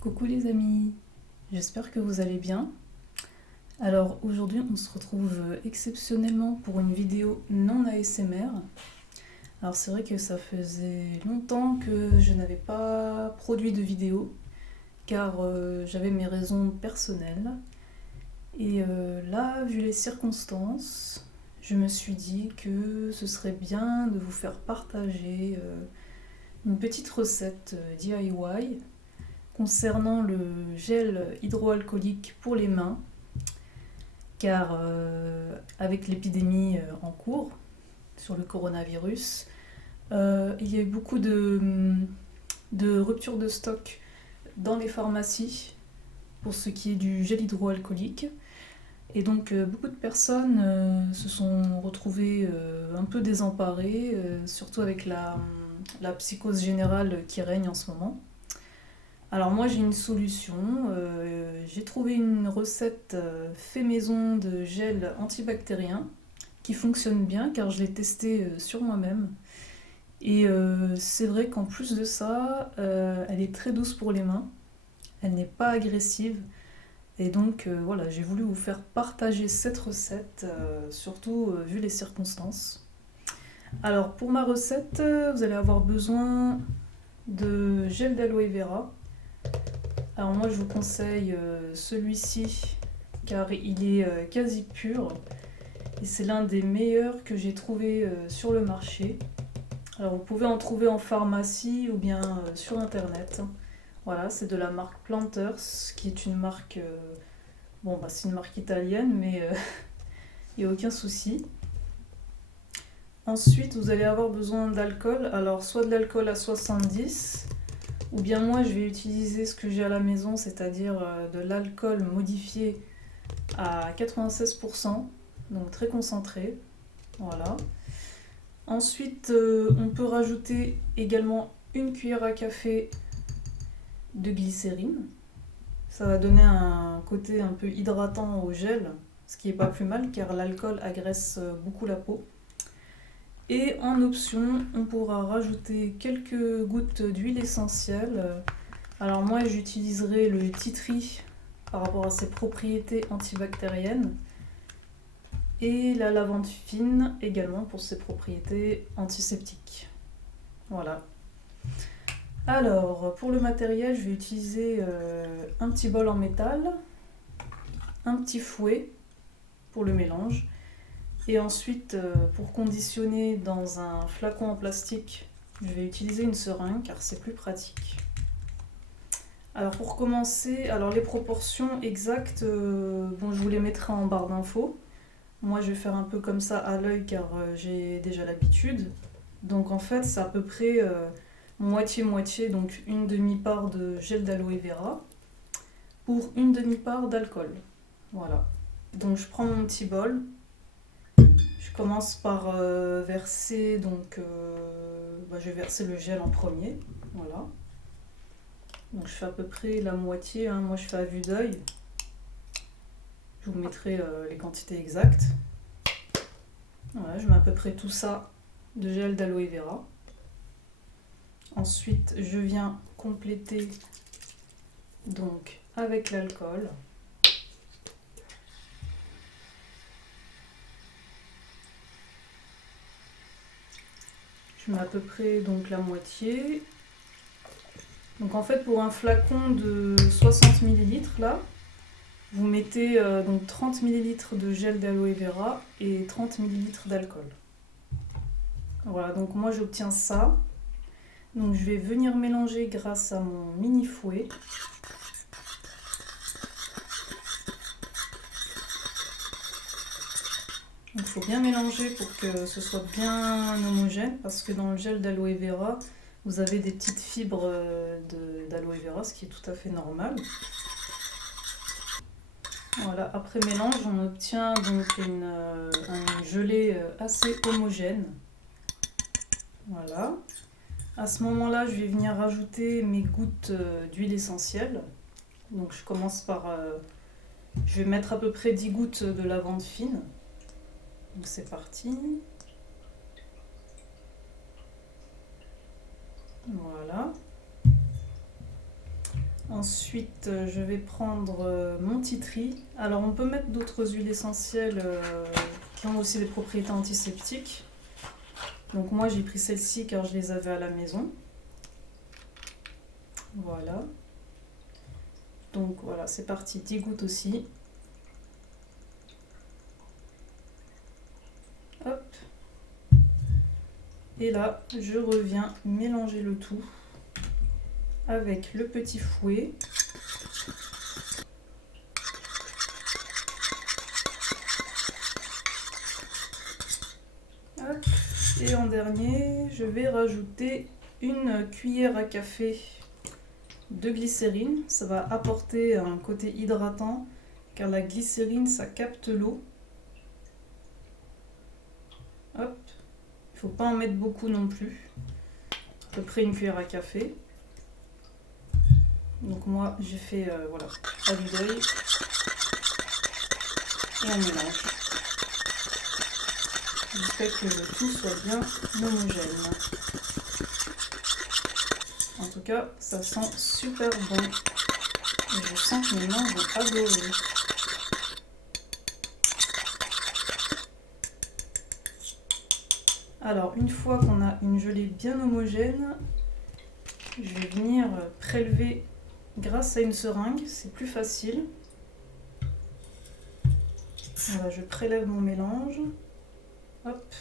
Coucou les amis, j'espère que vous allez bien. Alors aujourd'hui on se retrouve exceptionnellement pour une vidéo non ASMR. Alors c'est vrai que ça faisait longtemps que je n'avais pas produit de vidéo car j'avais mes raisons personnelles. Et là, vu les circonstances, je me suis dit que ce serait bien de vous faire partager une petite recette DIY concernant le gel hydroalcoolique pour les mains, car avec l'épidémie en cours sur le coronavirus, il y a eu beaucoup de ruptures de stock dans les pharmacies pour ce qui est du gel hydroalcoolique. Et donc beaucoup de personnes se sont retrouvées un peu désemparées, surtout avec la psychose générale qui règne en ce moment. Alors moi j'ai une solution, j'ai trouvé une recette fait maison de gel antibactérien qui fonctionne bien car je l'ai testé sur moi-même. Et c'est vrai qu'en plus de ça, elle est très douce pour les mains, elle n'est pas agressive. Et donc voilà, j'ai voulu vous faire partager cette recette, surtout vu les circonstances. Alors pour ma recette, vous allez avoir besoin de gel d'aloe vera. Alors moi je vous conseille celui-ci car il est quasi pur et c'est l'un des meilleurs que j'ai trouvé sur le marché. Alors vous pouvez en trouver en pharmacie ou bien sur internet. Voilà, c'est de la marque Planters qui est une marque, c'est une marque italienne mais il n'y a aucun souci. Ensuite vous allez avoir besoin d'alcool, alors soit de l'alcool à 70 ou bien moi je vais utiliser ce que j'ai à la maison, c'est-à-dire de l'alcool modifié à 96%, donc très concentré. Voilà. Ensuite, on peut rajouter également une cuillère à café de glycérine. Ça va donner un côté un peu hydratant au gel, ce qui est pas plus mal car l'alcool agresse beaucoup la peau. Et en option, on pourra rajouter quelques gouttes d'huile essentielle. Alors moi, j'utiliserai le tea tree par rapport à ses propriétés antibactériennes et la lavande fine également pour ses propriétés antiseptiques. Voilà. Alors, pour le matériel, je vais utiliser un petit bol en métal, un petit fouet pour le mélange, et ensuite, pour conditionner dans un flacon en plastique, je vais utiliser une seringue car c'est plus pratique. Alors pour commencer, alors les proportions exactes, je vous les mettrai en barre d'infos. Moi je vais faire un peu comme ça à l'œil car j'ai déjà l'habitude. Donc en fait c'est à peu près moitié-moitié, donc une demi-part de gel d'aloe vera pour une demi-part d'alcool. Voilà. Donc je prends mon petit bol, je commence par verser, je vais verser le gel en premier. Voilà. Donc je fais à peu près la moitié, hein. Moi je fais à vue d'œil. Je vous mettrai les quantités exactes. Voilà, je mets à peu près tout ça de gel d'aloe vera. Ensuite, je viens compléter donc avec l'alcool. Je mets à peu près donc la moitié. Donc en fait, pour un flacon de 60 ml là, vous mettez donc 30 ml de gel d'aloe vera et 30 ml d'alcool. Voilà, donc moi j'obtiens ça. Donc je vais venir mélanger grâce à mon mini fouet. Il faut bien mélanger pour que ce soit bien homogène parce que dans le gel d'aloe vera, vous avez des petites fibres d'aloe vera, ce qui est tout à fait normal. Voilà, après mélange, on obtient donc un gelé assez homogène. Voilà. À ce moment-là, je vais venir rajouter mes gouttes d'huile essentielle. Donc je commence par... je vais mettre à peu près 10 gouttes de lavande fine. Donc c'est parti. Voilà. Ensuite, je vais prendre mon tea tree. Alors, on peut mettre d'autres huiles essentielles qui ont aussi des propriétés antiseptiques. Donc moi, j'ai pris celle-ci car je les avais à la maison. Voilà. Donc voilà, c'est parti, 10 gouttes aussi. Hop. Et là, je reviens mélanger le tout avec le petit fouet. Hop. Et en dernier, je vais rajouter une cuillère à café de glycérine. Ça va apporter un côté hydratant car la glycérine, ça capte l'eau. Hop. Il ne faut pas en mettre beaucoup non plus. À peu près une cuillère à café. Donc moi, j'ai fait voilà, à vue d'œil. Et on mélange. Jusqu'à que le tout soit bien homogène. En tout cas, ça sent super bon. Et je sens que mes mains vont adorer. Alors, une fois qu'on a une gelée bien homogène, je vais venir prélever grâce à une seringue, c'est plus facile. Voilà, je prélève mon mélange. Hop.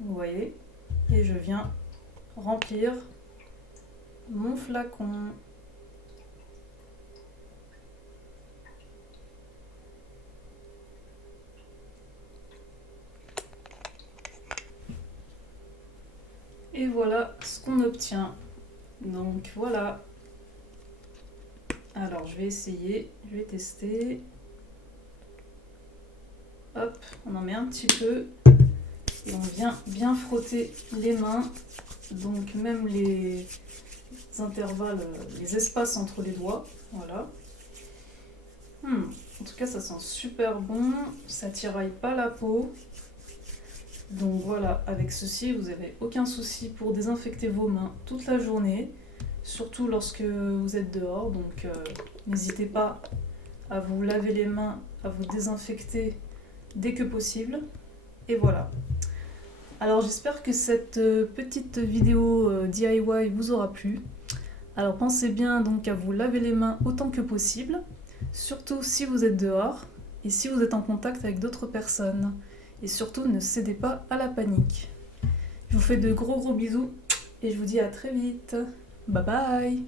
Vous voyez. Et je viens remplir mon flacon. Et voilà ce qu'on obtient. Donc voilà. Alors je vais essayer, je vais tester. Hop, on en met un petit peu. Et on vient bien frotter les mains. Donc même les intervalles, les espaces entre les doigts. Voilà. En tout cas, ça sent super bon. Ça tiraille pas la peau. Donc voilà, avec ceci, vous n'avez aucun souci pour désinfecter vos mains toute la journée, surtout lorsque vous êtes dehors. Donc n'hésitez pas à vous laver les mains, à vous désinfecter dès que possible. Et voilà. Alors j'espère que cette petite vidéo DIY vous aura plu. Alors pensez bien donc à vous laver les mains autant que possible, surtout si vous êtes dehors et si vous êtes en contact avec d'autres personnes. Et surtout, ne cédez pas à la panique. Je vous fais de gros bisous et je vous dis à très vite. Bye bye!